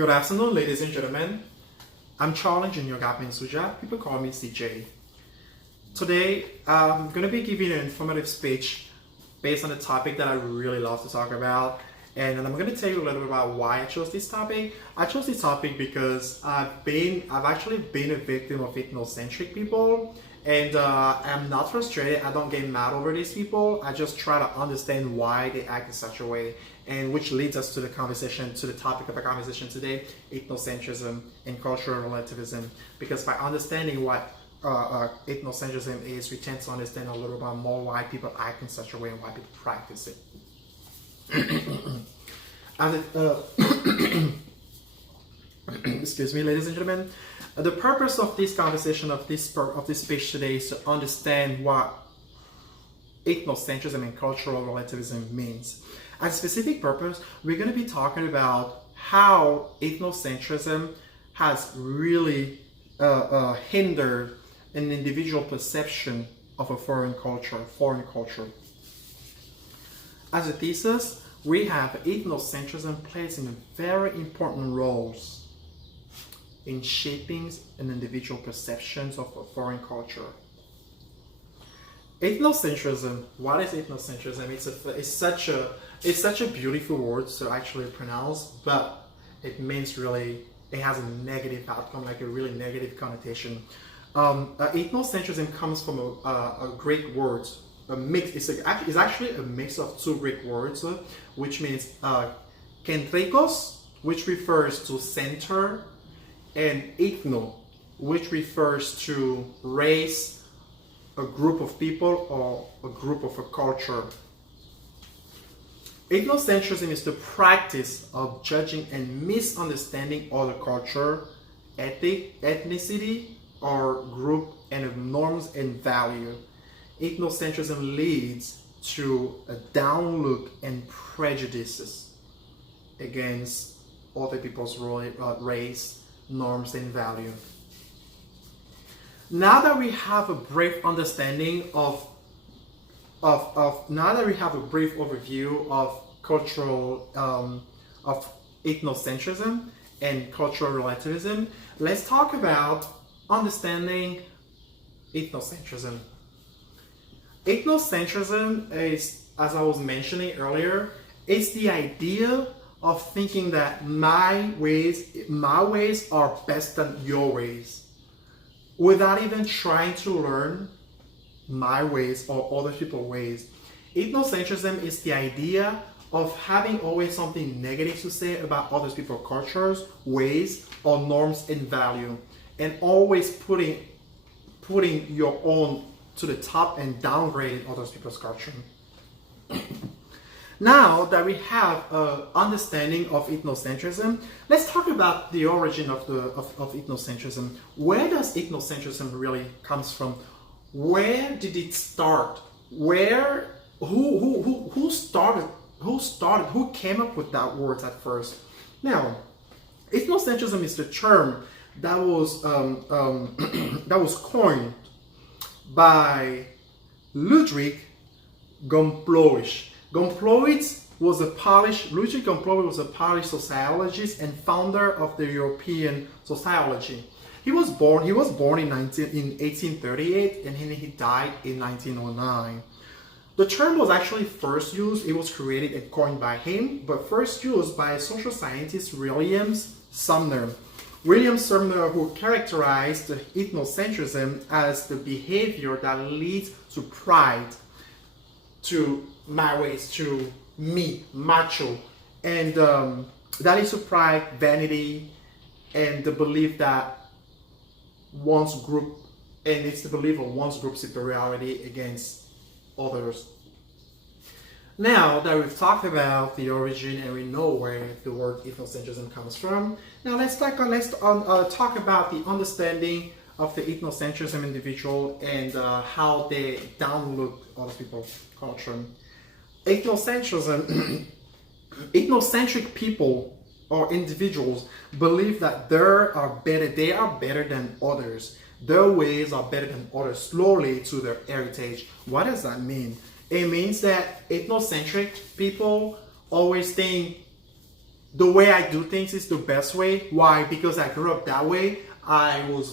Good afternoon, ladies and gentlemen. I'm Charlie Junior Gapin Suja. People call me CJ. Today, I'm going to be giving an informative speech based on a topic that I really love to talk about. And I'm going to tell you a little bit about why I chose this topic. I chose this topic because I've actually been a victim of ethnocentric people. And I'm not frustrated. I don't get mad over these people. I just try to understand why they act in such a way, and which leads us to the conversation, to the topic of the conversation today: ethnocentrism and cultural relativism. Because by understanding what ethnocentrism is, we tend to understand a little bit more why people act in such a way and why people practice it. Excuse me, ladies and gentlemen. The purpose of this conversation, of this speech today, is to understand what ethnocentrism and cultural relativism means. As a specific purpose, we're going to be talking about how ethnocentrism has really hindered an individual perception of a foreign culture. As a thesis, we have ethnocentrism plays in very important roles in shaping an individual perceptions of a foreign culture. Ethnocentrism. What is ethnocentrism? It's such a beautiful word to actually pronounce, but it means really, it has a negative outcome, like a really negative connotation. Ethnocentrism comes from a Greek word, a mix. It's actually a mix of two Greek words, which means kentrikos, which refers to center, and ethno, which refers to race, a group of people, or a group of a culture. Ethnocentrism is the practice of judging and misunderstanding other culture, ethnicity, or group, and of norms and value. Ethnocentrism leads to a downlook and prejudices against other people's race, norms, and value. Now that we have a brief understanding of now that we have a brief overview of cultural of ethnocentrism and cultural relativism, let's talk about understanding ethnocentrism. Ethnocentrism is, as I was mentioning earlier, it's the idea of thinking that my ways are best than your ways, without even trying to learn my ways or other people's ways. Ethnocentrism is the idea of having always something negative to say about other people's cultures, ways, or norms and value, and always putting your own to the top and downgrading other people's culture. Now that we have an understanding of ethnocentrism, let's talk about the origin of ethnocentrism. Where does ethnocentrism really comes from? Where did it start? Who started? Who came up with that word at first? Now, ethnocentrism is the term that was coined by Ludwig Gomplowicz. Ludwig Gomplowicz was a Polish sociologist and founder of the European sociology. He was born in 1838 and he died in 1909. The term was actually first used, it was created and coined by him, but first used by social scientist William Sumner. William Sumner, who characterized ethnocentrism as the behavior that leads to pride, to my ways, to me, macho, and that is to pride, vanity, and the belief that one's group, and it's the belief of one's group superiority against others. Now that we've talked about the origin and we know where the word ethnocentrism comes from, now let's talk about the understanding of the ethnocentrism individual and how they downlook other people's culture. Ethnocentric people or individuals believe that they are better than others. Their ways are better than others, slowly to their heritage. What does that mean? It means that ethnocentric people always think the way I do things is the best way. Why? Because I grew up that way. I was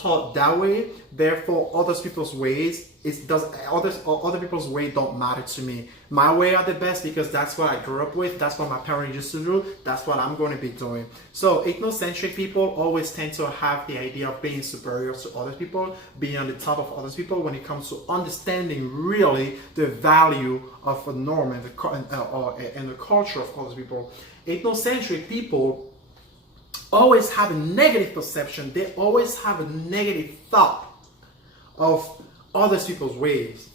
taught that way. Therefore, other people's ways other people's way don't matter to me. My way are the best because that's what I grew up with. That's what my parents used to do. That's what I'm going to be doing. So ethnocentric people always tend to have the idea of being superior to other people, being on the top of other people when it comes to understanding really the value of a norm and the culture of other people. Ethnocentric people always have a negative perception. They always have a negative thought of other people's ways.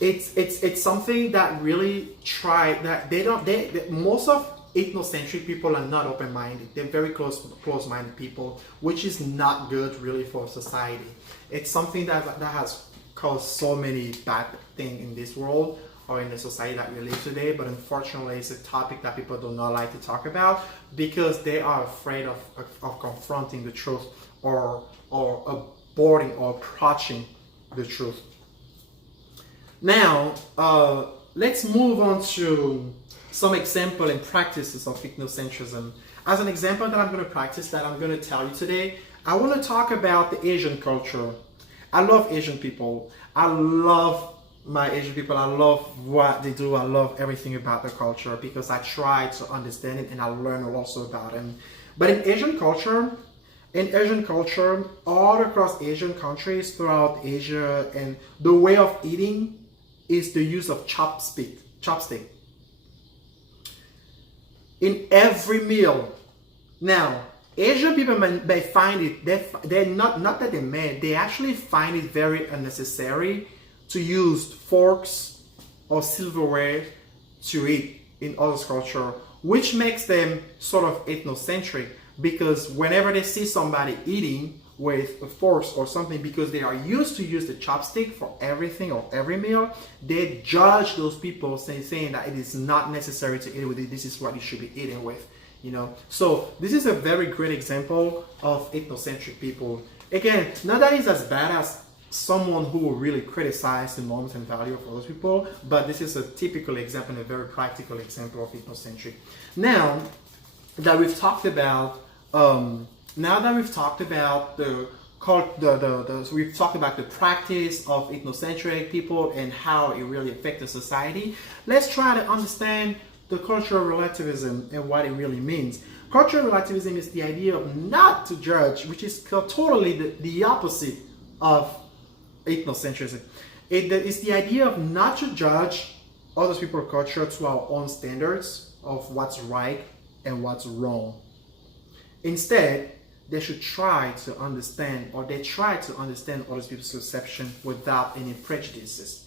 It's something that really most of ethnocentric people are not open-minded. They're very close-minded people, which is not good really for society. It's something that has caused so many bad things in this world or in the society that we live today, but unfortunately it's a topic that people do not like to talk about because they are afraid of confronting the truth or aborting or approaching the truth. Now, let's move on to some example and practices of ethnocentrism. As an example that I'm going to practice, that I'm going to tell you today, I want to talk about the Asian culture. I love Asian people. I love my Asian people. I love what they do. I love everything about the culture because I try to understand it and I learn also about it. But in Asian culture, all across Asian countries throughout Asia, and the way of eating is the use of chopstick. In every meal. Now, Asian people may find it, they actually find it very unnecessary to use forks or silverware to eat in other culture, which makes them sort of ethnocentric because whenever they see somebody eating with a fork or something, because they are used to use the chopstick for everything or every meal, they judge those people saying that it is not necessary to eat with it. This is what you should be eating with, you know. So this is a very great example of ethnocentric people. Again, not that it's as bad as someone who will really criticize the norms and value of other people, but this is a typical example and a very practical example of ethnocentric. Now that we've talked about we've talked about the practice of ethnocentric people and how it really affects the society, let's try to understand the cultural relativism and what it really means. Cultural relativism is the idea of not to judge, which is totally the opposite of ethnocentrism. It's the idea of not to judge other people's culture to our own standards of what's right and what's wrong. Instead, they should try to understand other people's perception without any prejudices.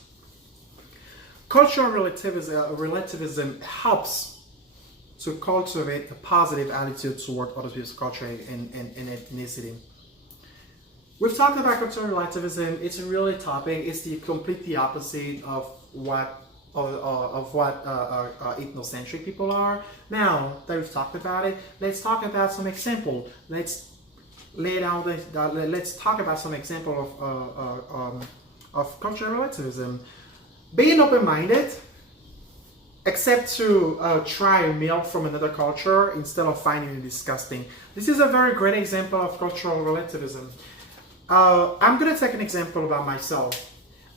Cultural relativism helps to cultivate a positive attitude toward other people's culture and ethnicity. We've talked about cultural relativism. It's a really topic. It's the completely opposite of what ethnocentric people are. Now that we've talked about it, let's talk about some example. Let's talk about some example of cultural relativism. Being open-minded, except to try a meal from another culture instead of finding it disgusting. This is a very great example of cultural relativism. I'm gonna take an example about myself.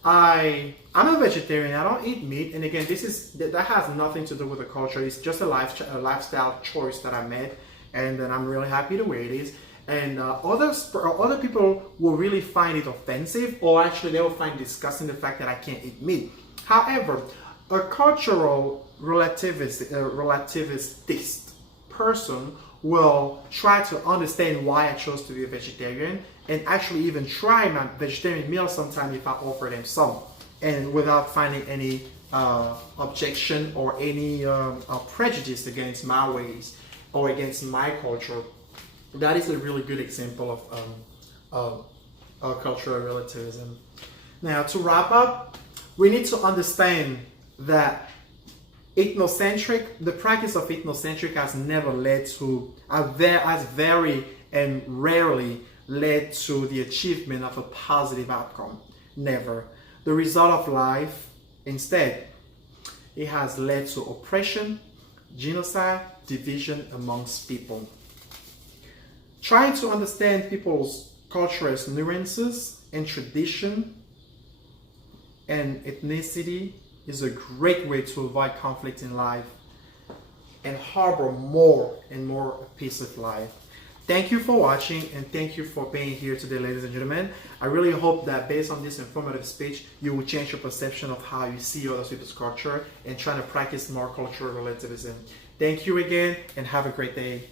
I'm a vegetarian. I don't eat meat, and again, that has nothing to do with the culture. It's just a lifestyle choice that I made, and I'm really happy the way it is. And other people will really find it offensive, or actually they will find disgusting the fact that I can't eat meat. However, a cultural relativist person will try to understand why I chose to be a vegetarian and actually even try my vegetarian meal sometime if I offer them some, and without finding any objection or any prejudice against my ways or against my culture. That is a really good example of cultural relativism. Now, to wrap up, we need to understand that the practice of ethnocentric has never led to, has very and rarely led to the achievement of a positive outcome. Never. The result of life, instead, it has led to oppression, genocide, division amongst people. Trying to understand people's cultural nuances and tradition and ethnicity is a great way to avoid conflict in life and harbor more and more peace of life. Thank you for watching, and thank you for being here today, ladies and gentlemen. I really hope that based on this informative speech, you will change your perception of how you see other people's culture and try to practice more cultural relativism. Thank you again, and have a great day.